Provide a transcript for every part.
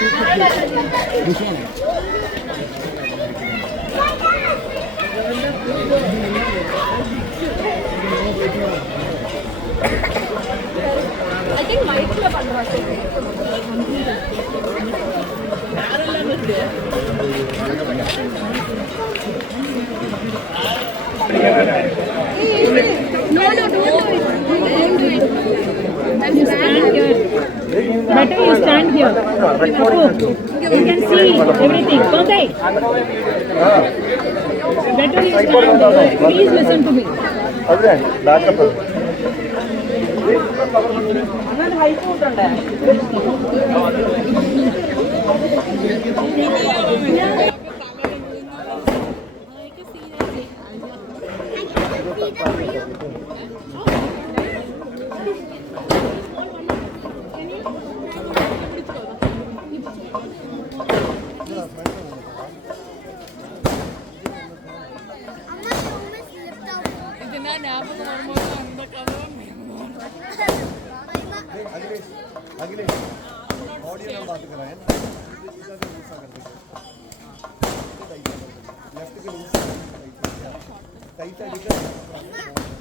I think white la pandra. You stand here. Better you stand here. You can see everything. Okay. Better you stand there. Please listen to me.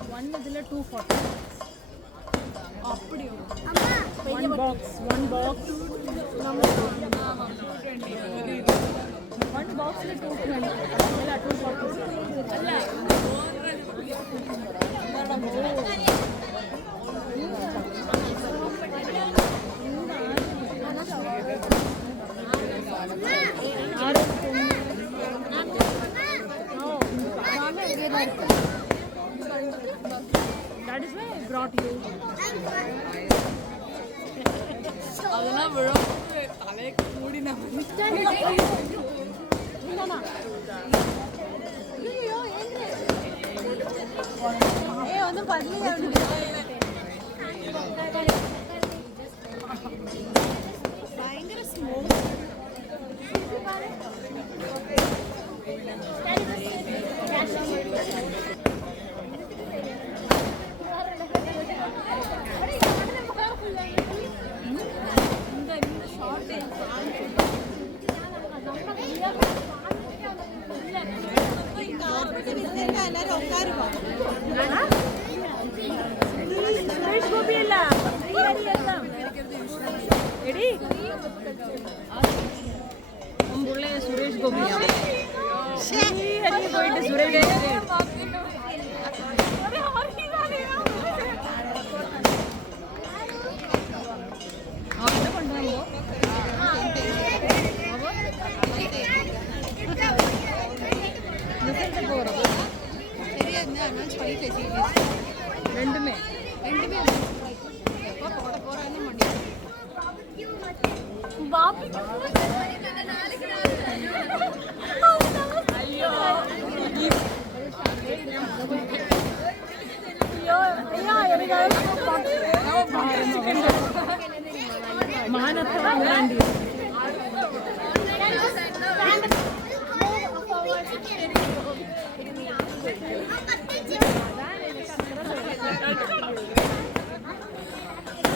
One is 240. One box. One box is 220. 240. That is why I brought you. adana bro tale koodi na onu padliya ഭയങ്കര smoke Suresh ഗോപിയല്ല എടി പുള്ളേ സുരേഷ് ഗോപിയാണ് പോയിട്ട് സുരേഷ് ரெண்டுமே ஐயோ മാനത്ത് വാങ്ങാണ്ടി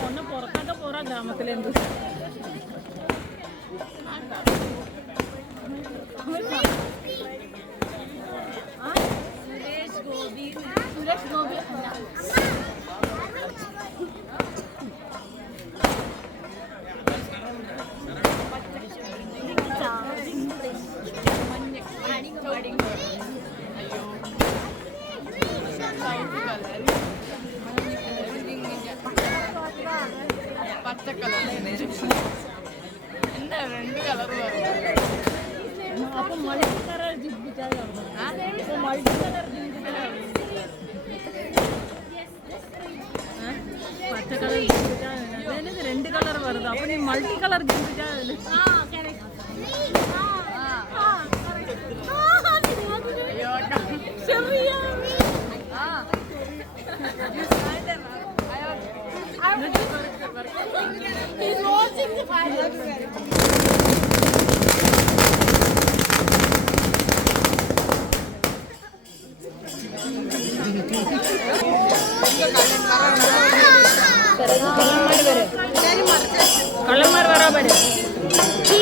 ഒന്ന് പുറത്തൊക്കെ പോറാ ഗ്രാമത്തിലെന്ത് സുരേഷ് ഗോപി പച്ച colour എന്താ രണ്ട് കളർ അപ്പൊ മൾട്ടി കളർ മൾട്ടി കളർ പച്ച കളർ രണ്ട് കളർ വരുന്നത് അപ്പൊ നീ multi colour He's watching the fireworks. Colour बराबर है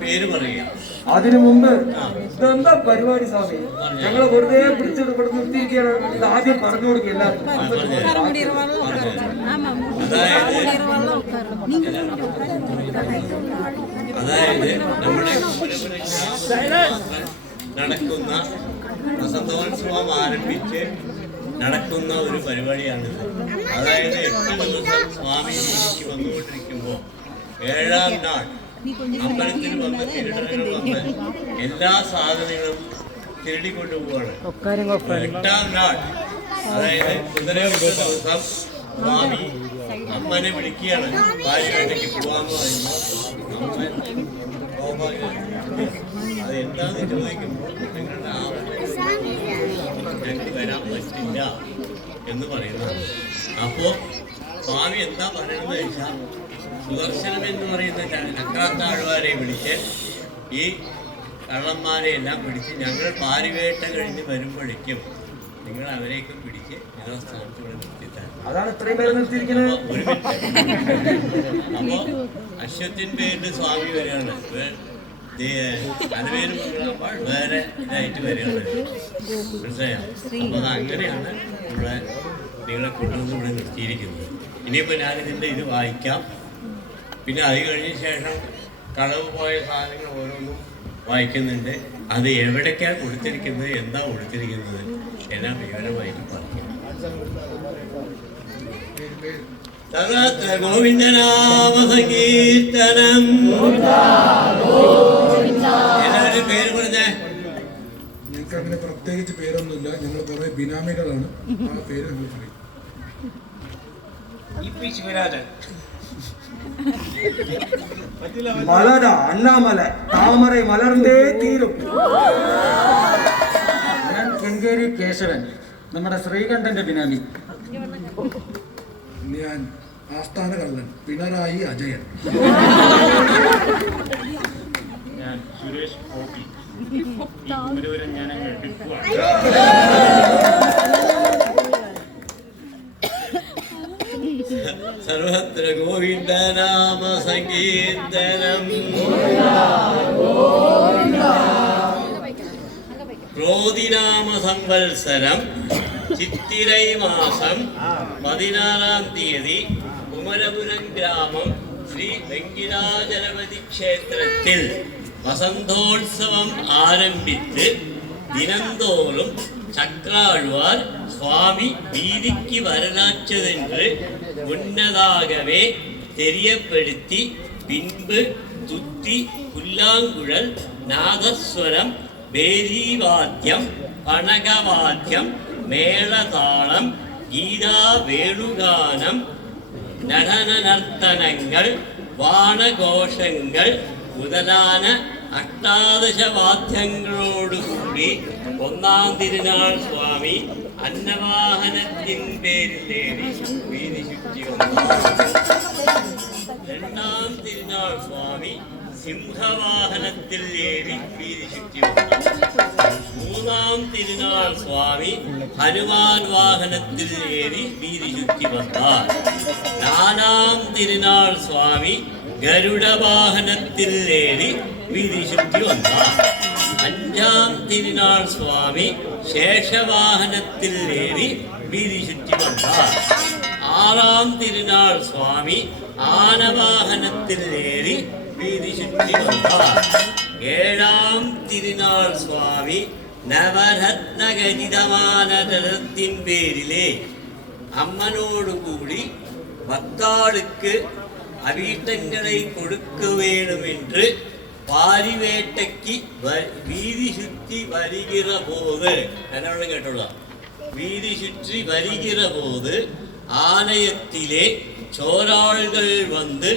പേര് പറയുക. അതിനു മുമ്പ് ഇതെന്താ പരിപാടി സ്വാമി? ഞങ്ങളെ വെറുതെ പിടിച്ചെടുപ്പെടു നിർത്തിയിരിക്കുകയാണ്. ഇത് ആദ്യം പറഞ്ഞു കൊടുക്കുക എല്ലാവർക്കും. അതായത് നമ്മുടെ നടക്കുന്ന വസന്തോത്സവം ആരംഭിച്ച് നടക്കുന്ന ഒരു പരിപാടിയാണിത്. അതായത് 8 ദിവസം സ്വാമി എനിക്ക് വന്നുകൊണ്ടിരിക്കുമ്പോൾ 7ാം നാൾ അമ്പലത്തിൽ വന്ന് തിരുടങ്ങൾ വന്ന് എല്ലാ സാധനങ്ങളും തിരടിക്കൊണ്ടുപോവാണ്. 8ാം നാൾ അതായത് കുതിരയുടെ ദിവസം സ്വാമി അമ്മനെ വിളിക്കുകയാണ്. ഭാര്യയിലേക്ക് പോവാന്ന് പറയുമ്പോൾ അമ്മൻ അത് എന്താന്ന് ചോദിക്കുമ്പോൾ നിങ്ങളുടെ ഞങ്ങൾക്ക് വരാൻ പറ്റില്ല എന്ന് പറയുന്നത്. അപ്പോൾ സ്വാമി എന്താ പറയണമെന്ന് വെച്ചാൽ സുദർശനം എന്ന് പറയുന്ന ചക്രാത്താഴ്വാരെ വിളിച്ച് ഈ കള്ളന്മാരെയെല്ലാം പിടിച്ച് ഞങ്ങൾ പാരിവേട്ട കഴിഞ്ഞ് വരുമ്പോഴേക്കും നിങ്ങൾ അവരെയൊക്കെ പിടിച്ച് യഥാസ്ഥാനത്ത് ഇവിടെ നിർത്തിത്താൻ. അതാണ് ഇത്രയും പേര് നിർത്തിയിരിക്കുന്നത്. ഒരു മിനിറ്റ്. അപ്പോൾ അശ്വത്തിൻ പേരിൽ സ്വാമി വരികയാണ്. അനുവേര് മംഗളാമ്പാൾ വേറെ ഇതായിട്ട് വരികയാണ്. മനസ്സിലായോ? അപ്പോൾ അത് അങ്ങനെയാണ് ഇവിടെ നിങ്ങളെ കൊണ്ടുവന്ന് ഇവിടെ നിർത്തിയിരിക്കുന്നത്. ഇനിയിപ്പോൾ ഞാനിതിൻ്റെ ഇത് വായിക്കാം. പിന്നെ അത് കഴിഞ്ഞ ശേഷം കളവ് പോയ സാധനങ്ങൾ ഓരോന്നും വായിക്കുന്നുണ്ട്. അത് എവിടേക്കാണ് കൊടുത്തിരിക്കുന്നത്, എന്താ കൊടുത്തിരിക്കുന്നത് എല്ലാം വിവരമായിട്ട് പറഞ്ഞു. സർവത്ര ഗോവിന്ദനാമ സങ്കീർത്തനം. എല്ലാവരും പേര് പറഞ്ഞേ. ഞങ്ങൾക്ക് അങ്ങനെ പ്രത്യേകിച്ച് പേരൊന്നുമില്ല. ഞങ്ങൾ കുറെ ബിനാമികളാണ്. ആ പേര് ഞങ്ങൾ പറയും. മലര അണ്ണാമല താമര മലർന്നേ തീരും. ഞാൻ കെങ്കേരി കേശവൻ, നമ്മുടെ ശ്രീകണ്ഠന്റെ ബിനാമി. ഞാൻ ആസ്ഥാന കള്ളൻ പിണറായി അജയൻ. ഞാൻ സുരേഷ് ഗോപി. ഗുരുവരൻ ഞാൻ സർവത്ര ഗോവിന്ദനാമ സങ്കീർത്തനം. ക്രോധിനാമ സംവത്സരം ചിത്തിരൈ മാസം 16-ാം തീയതി കുമരപുരം ഗ്രാമം ശ്രീ വെങ്കിടാചലപതി ക്ഷേത്രത്തിൽ വസന്തോത്സവം ആരംഭിച്ച് ദിനംതോറും சக்கராழ்வார் சுவாமி வீதிக்கு வரலாற்றதென்று முன்னதாகவே தெரியப்படுத்தி பின்பு துத்தி புல்லாங்குழல் நாதஸ்வரம் பேரிவாத்தியம் பனகவாத்தியம் மேளதாளம் கீதா வேணுகானம் நடன நர்த்தனங்கள் வானகோஷங்கள் முதலான അഷ്ടാദശ വാദ്യങ്ങളോടുകൂടി ഒന്നാം തിരുനാൾ സ്വാമി അന്നവാഹനത്തിൻ പേരിലേറി വീതി ചുറ്റി വന്നു. രണ്ടാം തിരുനാൾ സ്വാമി സിംഹവാഹനത്തിൽ ഏറി വീതി ചുറ്റി വന്നു. മൂന്നാം തിരുനാൾ സ്വാമി ഹനുമാൻ വാഹനത്തിൽ ഏറി വീതി ചുറ്റി വന്നാൽ നാലാം തിരുനാൾ സ്വാമി ഗരുഡവാഹനത്തിൽ ഏറി വീതി ചുറ്റി വന്നാൽ അഞ്ചാം തിരുനാൾ സ്വാമി ശേഷവാഹനത്തിൽ ഏറി വീതി ചുറ്റി വന്നാൽ ആറാം തിരുനാൾ സ്വാമി ആനവാഹനത്തിൽ ഏറി വീതി ചുറ്റി വന്നാൽ ഏഴാം തിരുനാൾ സ്വാമി നവരത്നഖചിതமான രഥത്തിൻ പേരിലെ അമ്മനോടുകൂടി பக்தாளுக்கு அபீட்டங்களை கொடுக்க வேண்டும் என்று பாரிவேட்டைக்கு வீதி சுற்றி வருகிற போது என்னோட கேட்டுள்ளா வீதி சுற்றி வருகிற போது ஆலயத்திலே சோராள்கள் வந்து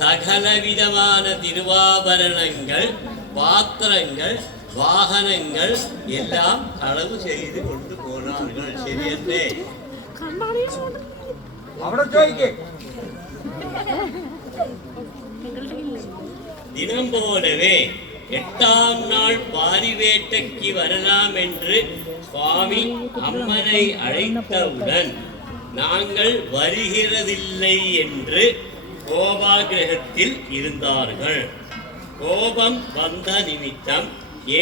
சகலவிதமான திருவாபரணங்கள் பாத்திரங்கள் வாகனங்கள் எல்லாம் களவு செய்து கொண்டு போனார்கள். ശരിയല്ലേ? അവിടെ ചോദിക്കേ. தினம் போலவே 8ஆம் நாள் பாரிவேட்டைக்கு வரலாம் என்று சுவாமி அம்மனை அழைத்தவுடன் நாங்கள் வருகிறதில்லை என்று கோபாகிரகத்தில் இருந்தார்கள். கோபம் வந்த நிமித்தம்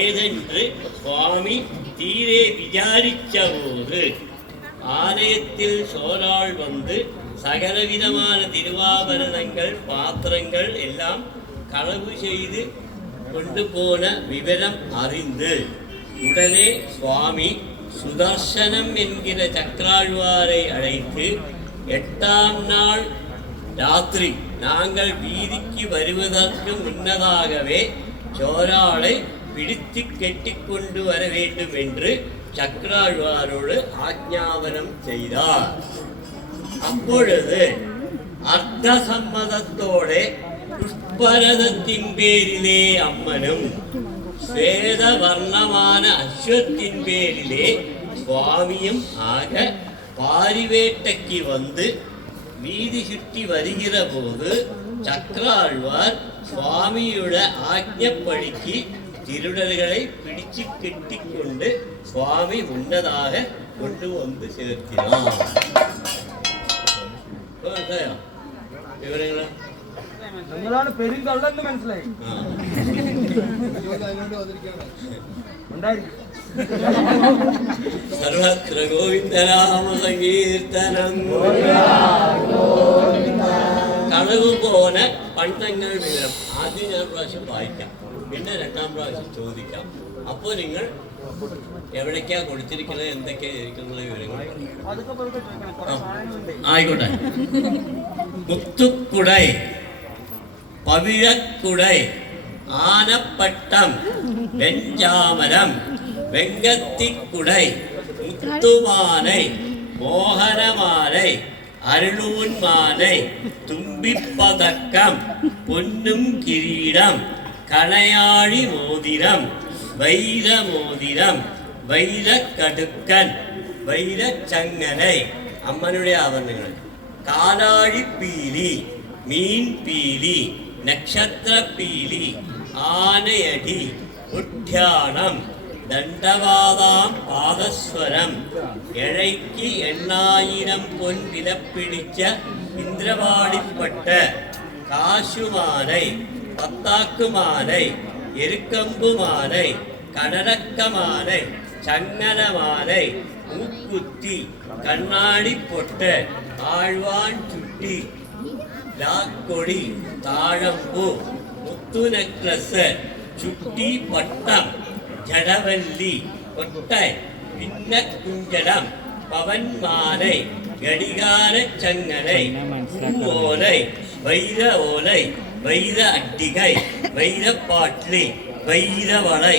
ஏதென்று சுவாமி தீரே விசாரித்த போது ஆலயத்தில் சோராள் வந்து சகலவிதமான திருவாபரணங்கள் பாத்திரங்கள் எல்லாம் களவு செய்து கொண்டு போன விவரம் அறிந்து உடனே சுவாமி சுதர்சனம் என்கிற சக்கராழ்வாரை அழைத்து 8ஆம் நாள் ராத்திரி நாங்கள் வீதிக்கு வருவதற்கு முன்னதாகவே சோராளை பிடித்து கெட்டிக்கொண்டு வர வேண்டும் என்று சக்கராழ்வாரோடு ஆஜ்ஞாபனம் செய்தார். அப்பொழுது அர்த்த சம்மதத்தோட புஷ்பரதத்தின் பேரிலே அம்மனும் ஸ்வேத வர்ணமான அஸ்வத்தின் பேரிலே சுவாமியும் ஆக பாரிவேட்டைக்கு வந்து வீதி சுற்றி வருகிற போது சக்கராழ்வார் சுவாமியோட ஆജ്ഞப்படிக்கு திருடர்களை பிடிச்சு கெட்டிக்கொண்டு சுவாமி முன்னதாக கொண்டு வந்து சேர்த்தினார். വിവരങ്ങള് നിങ്ങളാണ് പെരുങ്കള്ളെന്ന് മനസ്സിലായി. സർവത്ര ഗോവിന്ദനാമ സങ്കീർത്തനം. കളവ് പോന പണ്ടങ്ങൾ വിവരം ആദ്യം ഞാൻ പ്രാവശ്യം വായിക്കാം, പിന്നെ 2ാം പ്രാവശ്യം ചോദിക്കാം. അപ്പോൾ നിങ്ങൾ എവിടേക്കാ കൊടുത്തിരിക്കുന്നത്, എന്തൊക്കെയാ ഇരിക്കുന്ന വിവരങ്ങൾ ആയിക്കോട്ടെ. മുത്തുക്കുടൈ, പവിഴക്കുടൈ, ആനപ്പട്ടം, വെഞ്ചാമരം, വെങ്കത്തിക്കുടൈ, മുത്തുമാலை, മോഹനമാலை, അരുളൂൻ മാலை, തുമ്പിപ്പതക്കം, പൊന്നും കിരീടം, കണയാഴി മോതിരം, വൈരമോതിരം, വൈരക്കടുക്കൻ, വൈരച്ചങ്ങலை, അമ്മനുടെ ആഭരണങ്ങൾ, കാലാഴിപ്പീലി, മീൻപീലി, നക്ഷത്രപ്പീലി, ആനയടി, ഉദ്യാനം, ദണ്ഡവാദാം പാദസ്വരം, ഇഴയ്ക്ക് 8000 പൊൻ വിലപ്പിടിച്ച ഇന്ദ്രവാടിപ്പട്ട്, കാശുമാலை, പത്താക്കുമാலை, എരുക്കമ്പുമാலை, കടരക്കമാலை, ചങ്ങലമാலை, മൂക്കുത്തി, കണ്ണാടിപ്പൊട്ട്, ആഴ്വാൻ ചുട്ടി, ലാക്കൊടി, താഴമ്പൂ, മുത്തു നെക്ലസ്, ചുട്ടി പട്ടം, ജടവല്ലി, കൊട്ടை, പിന്നക്കുഞ്ചടം, പവൻമാலை, கடிகாரச்சங்கலை, பூவோலை, வைர ஓலை, வைர அட்டிகை, வைரப்பாட்லி, வைரவளை,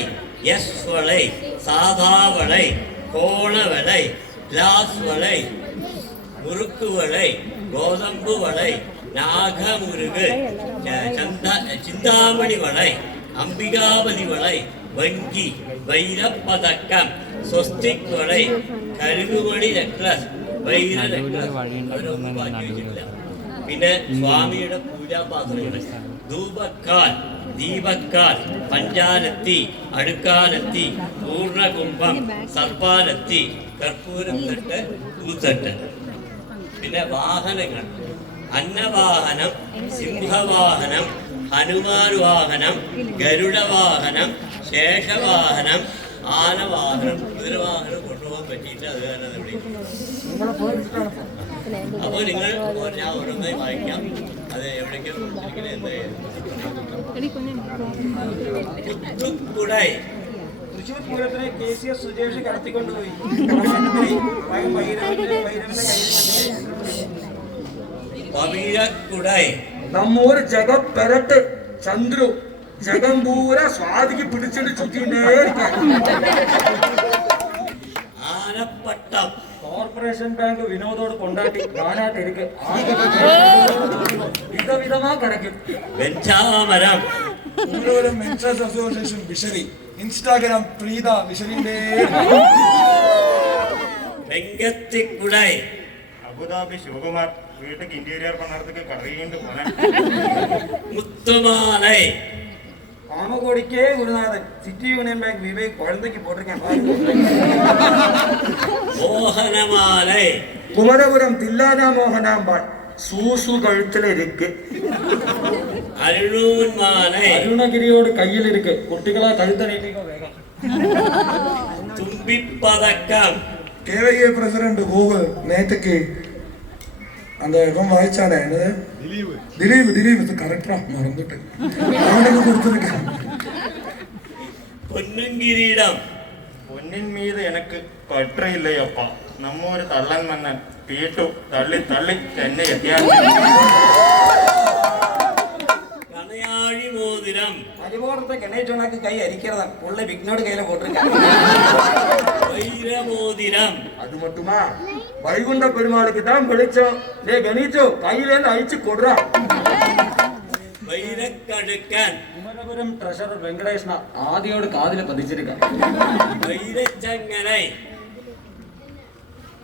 எஸ் வளை, சாதாவளை, கோணவளை, கிளாஸ் வளை, முறுக்கு வளை, கோதம்பு வளை, நாகமுருகு, சிந்தாமணி வளை, அம்பிகாபதி வளை, வங்கி, வைரப்பதக்கம், സ്വസ്തിക് വളை, കരുകുമണി നെക്ലസ്, വൈര നെക്ലസ്, അവരൊന്നും ബാക്കി വെച്ചിട്ടില്ല. പിന്നെ സ്വാമിയുടെ പൂജാപാത്രങ്ങൾ, ധൂപക്കാൽ, ദീപക്കാൽ, പഞ്ചാനത്തി, അടുക്കാനത്തി, പൂർണ്ണകുംഭം, സർപ്പാനത്തി, കർപ്പൂരത്തട്ട്, പൂത്തട്ട്. പിന്നെ വാഹനങ്ങൾ, അന്നവാഹനം, സിംഹവാഹനം, ഹനുമാൻ വാഹനം, ഗരുഡവാഹനം, ശേഷവാഹനം, ആനവാഹനം, കുതിരവാഹനം കൊണ്ടുപോകാൻ പറ്റിയിട്ട് അത് കാരണം അത് വിളിക്കും. അപ്പോൾ നിങ്ങൾ ഞാൻ ഓരോന്നായി വായിക്കാം, അത് എവിടേക്ക് കൊടുത്തിരിക്കുന്നത് മുത്തുക്കുടൈ. തൃശ്ശൂർ പൂരത്തിന് KCS സുജേഷ് കടത്തിക്കൊണ്ടുപോയി പവിഴക്കുടൈ, നമ്മൂർ ജഗത് പെരട്ട് ചന്ദ്രു ജഗമ്പൂര സ്വാതിക്ക് പിടിച്ചിട്ട് ചുറ്റിണ്ടേ. ആനപ്പട്ടം, കോർപ്പറേഷൻ ബാങ്ക് വിനോദോട് കൊണ്ടാട്ടി കാണാട്ട് ഇരിക്ക് വിധവിധമാ കിടക്കും. വെഞ്ചാമരം, തിരുവനന്തപുരം മെൻസസ് അസോസിയേഷൻ വിശരി, ഇൻസ്റ്റാഗ്രാം പ്രീത വിശരിന്റെ. വെങ്കത്തിക്കുടൈ, അബുദാബി ശിവകുമാർ വീട്ടിക്ക് ഇന്റീരിയർ പണിടത്തേക്ക് കറിയുണ്ട് പോനെ. മുത്തുമാலை, കാമകോടിക്കേ Gurunathan city union bank Vivek കുഴന്തയ്ക്ക് പോട്ടിരിക്കാൻ. മോഹനമാலை, കുമരപുരം തില്ലാന മോഹനാമ്പാൾ സൂസു കഴുത്തിലിരിക്ക്. അരുണൂന്മാനെ അരുണഗിരിയോട് കയ്യിലിരിക്ക്. കുട്ടികളെ കഴുത്തണിയിലേക്കോ വേഗം. തുമ്പിപ്പതക്കം. KYA பிரசிடென்ட் கோகுல் நேற்றுக்கு அந்த இவன் வாய்ச்சானே என்னது திலீப் இது கரெக்டா மறந்துட்டு அவனுக்கு கொடுத்துருக்கேன். പൊന്നും കിരീടം. പൊന്നിൻ മീത് എനക്ക് പറ്റയില്ലയപ്പ. നമ്മൊരു തള്ളൻ മന്നൻ പീട്ടു തള്ളി തള്ളി എന്നെ എത്തിയാൽ. കണയാഴി മോതിരം. പരിപോടത്തെ ഗണേശോണാക്ക് കൈ അരിக்கிறதா ഉള്ള വിഘ്നോട് കയ്യില പോട്ടിருக்கேன். വൈരമോതിരം. அது மட்டுமா வைகுண்ட பெருமாளுக்கு தான் வெளிச்சம். டே கணேசோ கையிலேருந்து அழிச்சு கொடுறா. വൈരക്കടുക്കൻ. കുമരപുരം ട്രഷറർ വെങ്കടേഷ്ണ ആദിയോട് കാതില് പതിച്ചിരിക്കാം. വൈരച്ചങ്ങനൈ.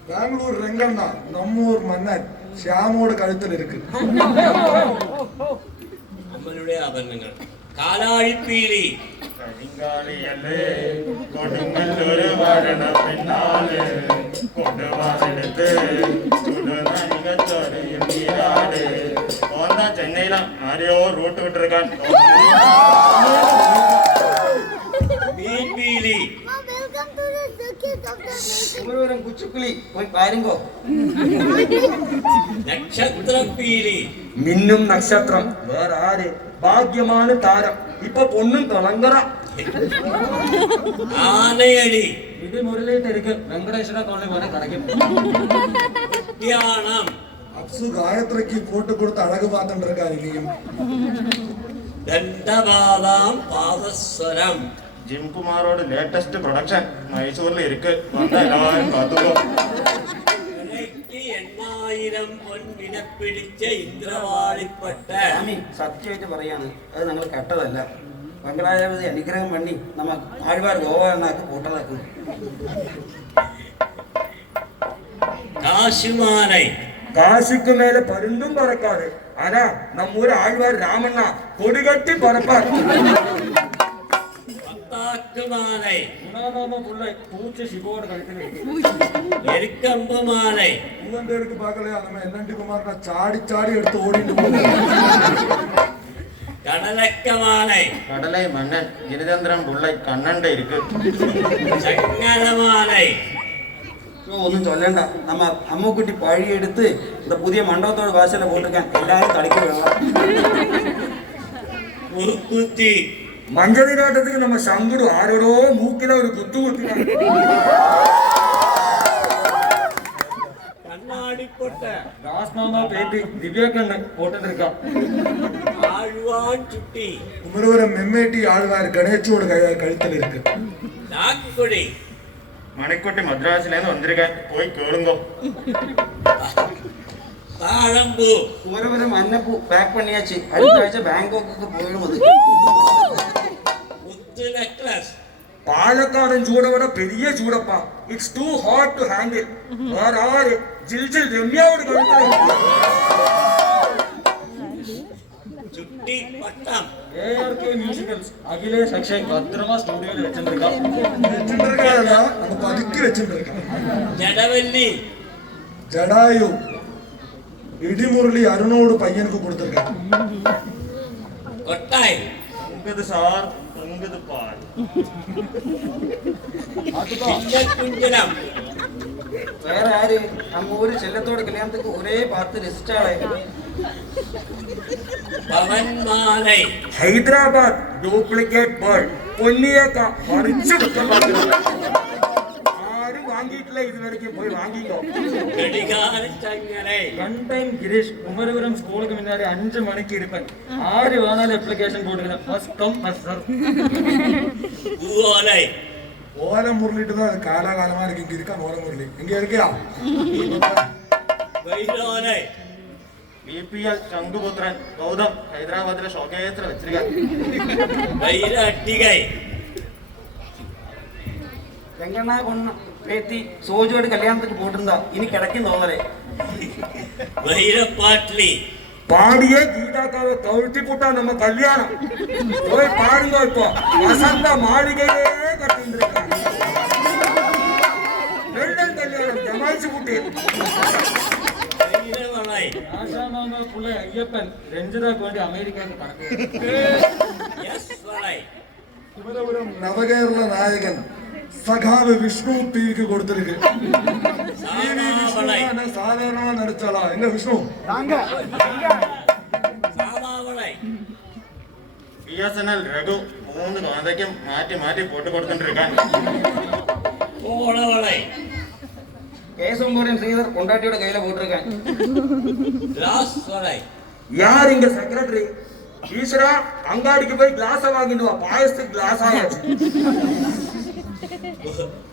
பெங்களூர் ரெங்கண்ணா நம்மூர் மன்னன் ஷியாமோட கழுத்தில் இருக்கு. നമ്മളുടെ ആഭരണങ്ങൾ. കാലാഴിപ്പീലി. കരിങ്കാളിയല്ലേ കൊടുങ്ങല്ലൊരു മരണ പിന്നാലെ കൊണ്ടുവാനെടുത്ത് ചുടുനരികച്ചൊരയും നീരാട്. പോന്ന ചെന്നൈയില ആരെയോ റൂട്ട് വിട്ടിരിക്കാൻ. മീൻപീലി. കുമരപുരം കുച്ചുക്കുളി പോയി പാരുങ്കോ. നക്ഷത്രപ്പീലി. മിന്നും നക്ഷത്രം വേറെ ആര്? ഭാഗ്യമാണ് താരം. ഇപ്പൊ പൊണ്ണും തിളങ്ങറ. ആനയടി. ഇത് മുരളിയിട്ട് ഇരിക്ക്. വെങ്കടേശ്വര കോളനി പോലെ കടക്കും. ധ്യാനം. அப்சு காயத்ரிக்கு போட்டு கொடுத்து அழகு பார்த்துட்டு இருக்கா இனியும். ദണ്ഡപാദം പാദസ്വരം. ജിംകുമാറോട് ലേറ്റസ്റ്റ് പ്രൊഡക്ഷൻ മൈസൂരിൽ ഇരിക്ക്. വന്ന എല്ലാവരും കാത്തുപോ. 8000 പൊൻവിനപ്പിടിച്ച ഇന്ദ്രവാളിപ്പട്ട. സത്യമായിട്ട് പറയാണ്, അത് ഞങ്ങൾ കെട്ടതല്ല. വെങ്കടാചലപതി അനുഗ്രഹം பண்ணி நம்ம ஆழ்வார் கோவர்ணாக்கு போட்டதாക്കുന്നു. കാശുമാനൈ. காசுக்கு மேல பருந்தும் பறக்காது. ஆனா நம்ம ஊர் ஆழ்வார் ராமண்ணா கொடிகட்டி பறப்பார். പത്താക്കുമാനൈ. பூச்சி சிவோட கழுத்துல എരിക്കമ്പുമാനൈ. மூணு பேருக்கு பார்க்கலையா நம்ம என்என்டி குமார்னா சாடி சாடி எடுத்து ஓடிட்டு போகுது. കടലക്കമാനൈ. കടലൈ മന്നൻ ഗിരിചന്ദ്രൻ പിള്ളൈ കണ്ണണ്ട ഇരിക്ക്. ചങ്ങലമാനൈ. ഒന്നും ചൊല്ലണ്ട. നമ്മ അമ്മക്കുട്ടി പഴിയെടുത്ത് இந்த പുതിയ മണ്ഡപത്തോട് വാസന പോട്ടിരിക്കാൻ എല്ലാവരും തടിക്ക് വേണം. മുറുക്കുത്തി. മഞ്ചതിരാട്ടத்துக்கு நம்ம சங்குடு ஆரோடோ மூக்கில ஒரு குத்து குத்தினாங்க. കണ്ണാടിപ്പൊട്ട. ராஸ்மாமா பேட்டி திவ்யாக்கண்ணன் போட்டுட்டு இருக்கான். ആഴ്വാൻ ചുട്ടി. குமரபுரம் மெம்மேட்டி ஆழ்வார் கணேசோட கழுத்தில் இருக்கு. നാക്കുകൊടി. മണിക്കുട്ടി മദ്രാസിലേന്ന് വന്നിരിക്കാൻ പോയി കേളുങ്കോ. താഴമ്പൂ. കുമരപുരം അന്നപ്പൂ പാക്ക് പണിയാച്ച് അടുത്ത ആഴ്ച ബാങ്കോക്കൊക്കെ പോയിടുന്നത്. മുത്ത് നെക്ലസ്. പാലക്കാടൻ ചൂടവിടെ പെരിയ ചൂടപ്പാ. It's too hot to handle. വേറെ ആര്? ജിൽജിൽ രമ്യാവോട് ചുട്ടി പട്ടം. ARK മ്യൂസിക്കൽസ് അഖിലേഷ് അക്ഷയ് ഭദ്രമ സ്റ്റുഡിയോയിൽ വെച്ചിട്ടുണ്ടാ. நம்ம பதுக்கி வச்சுட்டு இருக்கோம். ജടവല്ലി. ஜடாயு இடிமுரளி அருணோடு பையனுக்கு கொடுத்துருக்காங்க. കൊട്ടായി. ഉങ്കത് സാർ ഉങ്കത് പാൽ. കുഞ്ചനം. വേറെ ആര്? നമ്മ ഒരു ചെല്ലത്തോട് കല്യാണத்துக்கு ഒരേ പാർത്ത് രജിസ്റ്റാളെ. പവൻമാലൈ. ഹൈദരാബാദ് ഡ്യൂപ്ലിക്കേറ്റ് ബേൾ പൊന്നിയേക്ക മറിച്ചു ആരും വാങ്ങിയിട്ടില്ല ഇതുവരെയ്ക്ക്. പോയി വാങ്ങിക്കോ. ഘടികാരച്ചങ്ങലൈ. കണ്ടൈം ഗിരീഷ് കുമരപുരം സ്കൂളുக்கு മുന്നാടി 5 മണിക്ക് ഇരുപ്പൻ. ആര് വേണാലും അപ്ലിക്കേഷൻ കൊടുക്കണം. First come first serve. പൂവോലൈ. ஓலை முரளிட்டு தான் அது காலாகாலமா இருக்கு. இங்க இருக்கா ஓலை முரளி? இங்க இருக்கியா? വൈരോലൈ. BPL ശംഖുപുത്രൻ ഗൗതം ഹൈദരാബാദിലെ ഷോക്കേസിൽ വെച്ചിരിക്കാൻ. വൈരട്ടികൈ. വെങ്കണ്ണ കൊണ്ണ പേത്തി സോജുവായിട്ട് കല്യാണத்துக்கு പോട്ടിരുന്നാ ഇനി കിടക്കും തോന്നലേ. വൈരപ്പാട്ട്ലി. பாடியே கீதாக்காவை கவுழ்த்தி போட்டா நம்ம கல்யாணம். போய் பாருங்க. இப்போ வசந்த மாளிகையே கட்டிட்டு இருக்காங்க. வெள்ளம் கல்யாணம் ஜமாய்ச்சி போட்டு. വൈരവളൈ. വളൈ. ആശാമാമ പുള്ള അയ്യപ്പൻ രഞ്ജിതക്ക് വേണ്ടി അമേരിക്കക്ക് പറക്കും. യെസ് വളൈ. തിരുവനന്തപുരം നവകേരള നായകൻ സഖാവ് വിഷ്ണു ടിവിക്ക് കൊടുത്തിരിക്ക്. സാധാരണ നടിച്ചാളാ എങ്ക വിഷ്ണു BSNL രഘു 3 കാന്തയ്ക്കും മാറ്റി മാറ്റി പോട്ട് കൊടുത്തോണ്ടിരിക്കാൻ. கேசம்பூரின் ஸ்ரீதர் கொண்டாட்டியோட கையில போட்டிருக்கேன். யார் இங்க செக்ரட்டரி? ஈஸ்வரா அங்காடிக்கு போய் கிளாஸ வாங்கிட்டு வா. பாயசத்துக்கு கிளாஸ் ஆயாச்சு.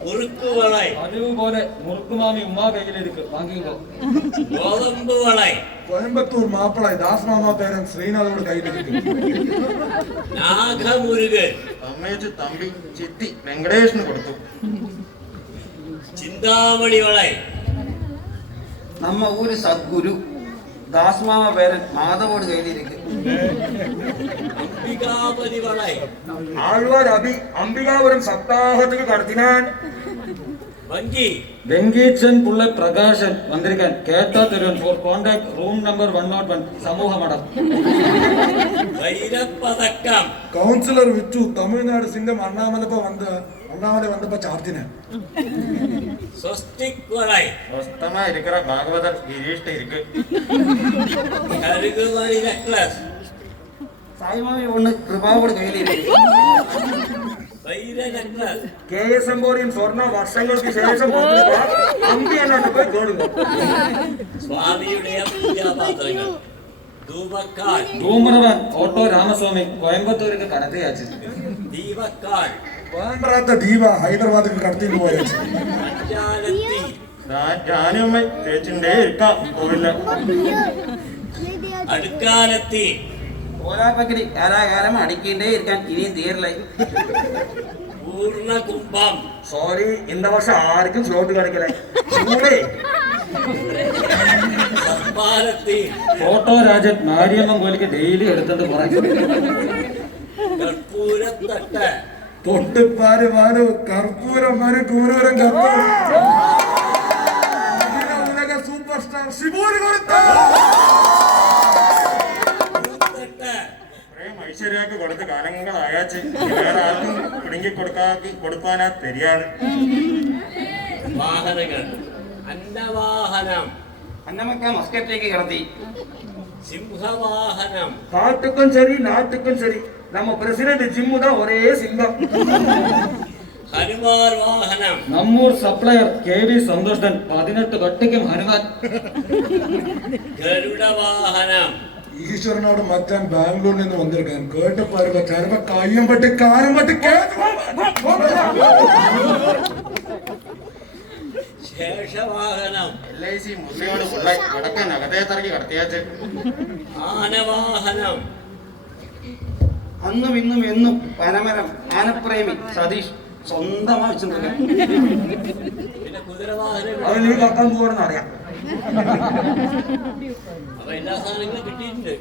முறுக்கு வளை. അതുപോലെ മുറുക്ക് മാമി ഉമ്മാ കയ്യിലിരിക്ക് വാങ്ങിക്കോ. ഗോതമ്പ് വളை. കോയമ്പത്തൂർ മാപ്പിള ദാസ് മാമ പേരൻ ശ്രീനാഥോട് കയ്യിലിരിക്കും. നാഗമുരുകൻ. അമ്മേച്ച് തമ്പി ചിത്തി വെങ്കടേഷിന് കൊടുത്തു. ചിന്താമണി വളை. நம்ம ஊரு சத்குரு தாஸ்மாமா பேரன் மாதவோடு கையில் இருக்கு. അംബികാപതി വളை. ആழ்വാർ അഭി അംബികാപുരം സപ്താഹത്തിന് കടത്തിനാൻ. വങ്കി. വെങ്കീച്ചൻ പുള്ള പ്രകാശൻ വന്നിരിക്കാൻ. കേട്ടാ തരുവൻ ഫോർ കോണ്ടാക്ട് റൂം നമ്പർ 101 സമൂഹ മഠം. വൈരപ്പതക്കം. കൗൺസിലർ വിച്ചു തമിഴ്നാട് സിംഗം അണ്ണാമല വന്നപ്പോ ചാർജിന്. സ്വസ്തിക് വളை. സ്വസ്ഥമാ ഇരിക്കറ ഭാഗവതർ ഗിരീഷ് ഇരിക്ക്. കരുകുമണി നെക്ലസ്. சாய்மாமி ஒண்ணு கிருபாவோடு கையில் இருக்கு. വൈര നെക്ലസ്. KS എംപോറിയം സ്വർണ്ണ വർഷങ്ങൾക്ക് ശേഷം അമ്പി എന്നാണ്ട് പോയി തോടുന്നു. സ്വാമിയുടെ പൂജാപാത്രങ്ങൾ. ധൂപക്കാൽ. ധൂമ്രവൻ ഓട്ടോ രാമസ്വാമി കോയമ്പത്തൂരിക്ക് കടത്തിയാച്ചു. ദീപക്കാൽ. വേണ്ടാത്ത ദീപ ഹൈദരാബാദിൽ കടത്തിട്ട് പോയാച്ചു. ജാലത്തി. ജാനുമ്മ തേച്ചിണ്ടേ ഇരിക്കാം പോവില്ല. അടുക്കാലത്തി. கோலாபக்கிரி காலாகாலம் அடிக்கின்றே இருக்கான். இனியும் തീരില്ല. പൂർണ്ണ കുംഭം. സോറി இந்த വർഷം ആർക്കും സ്ലോട്ട് கிடைக்கல. ചൂടേ. സമ്മാനത്തി. ഓട്ടോ രാജൻ മാരിയമ്മൻ കോലിക്ക് ഡെയിലി എടുത്തിട്ട് പറയും. കർപ്പൂരത്തട്ട്. തൊട്ടുപാര് മാനു കർപ്പൂരം മാര് കൂരൂരം കർപ്പൂരം ഉലക സൂപ്പർ സ്റ്റാർ ശിവൂര് കൊടുത്ത ഐശ്വര്യക്ക് കൊടുത്ത് കാലങ്ങളായാച്ച് വേറെ ആർക്കും പിടുങ്ങി കൊടുക്കാനാ തെരിയാണ്. വാഹനങ്ങൾ. അന്നവാഹനം. அன்னமக்கா மஸ்கட்லேக்கு கடத்தி. സിംഹവാഹനം. காட்டுக்கும் சரி நாட்டுக்கும் சரி நம்ம பிரசிடென்ட் ஜிம்மு தான் ஒரே சிங்கம். ഹനുമാൻ വാഹനം. നമ്മൂർ സപ്ലയർ KV സന്തോഷൻ 18 കട്ടിക്കും ഹനുമാൻ. ഗരുഡവാഹനം. ഈശ്വരനോട് മച്ചാൻ ബാംഗ്ലൂരിൽ നിന്ന് വന്നിരിക്കാൻ കേട്ടപ്പാരുമ്പോ ചിലപ്പോ കയ്യും പറ്റി കാലും പറ്റി ശേഷവാഹനം. LIC മുസ്ലിയോട് പുള്ള വടക്കൻ അകത്തേത്തിറക്കി കടത്തിയാച്ച്. ആനവാഹനം. അന്നും ഇന്നും എന്നും പനമരം ആനപ്രേമി സതീഷ് സ്വന്തമാ വെച്ചിട്ടുണ്ടെങ്കിൽ പിന്നെ കുതിരവാഹനം. അത് നീ കക്കാൻ പോകണമെന്ന് അറിയാം. അപ്പൊ എല്ലാ സാധനങ്ങളും കിട്ടിയിട്ടുണ്ട്.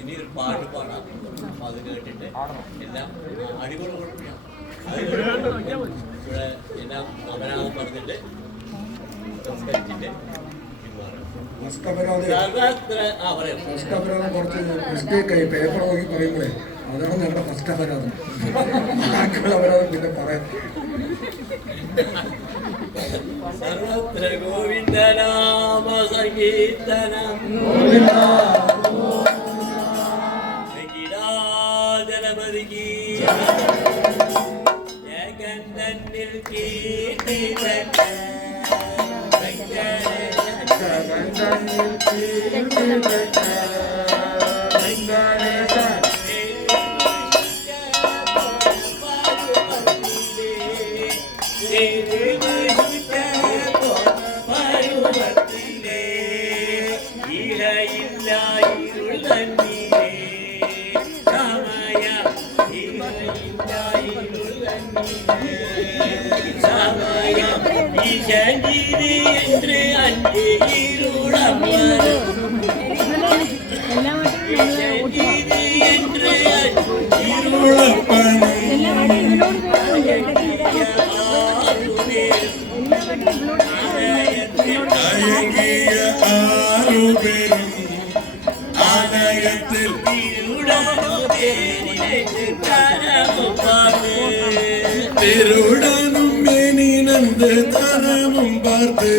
ഇനി ഒരു പാട്ട് പാടാം. അപ്പൊ അത് കേട്ടിട്ട് എല്ലാം അടിപൊളി കുഴപ്പമില്ല. അത് ഇവിടെ എല്ലാം അവനാവും പറഞ്ഞിട്ട് സംസ്കരിച്ചിട്ട് ഫസ്റ്റ് കുറച്ച് മിസ്റ്റേക്ക് ആയി പേപ്പർ നോക്കി പറയുമ്പോഴേ അതാണ് ഞങ്ങളുടെ ഫസ്റ്റ് അപരാധം. ബാക്കിയുള്ള അപരാധം പിന്നെ പറയാം. സർവത്ര ഗോവിന്ദനാമ സംഗീതനം. ജനപതിക്ക് ജഗന്നന്നിൽ കീർത്തി என்று அன்று இருளப்பரும் என்று இருளப்பரும் உலகத்தில் திருடனும் மேனி நந்து தரமும் பார்த்து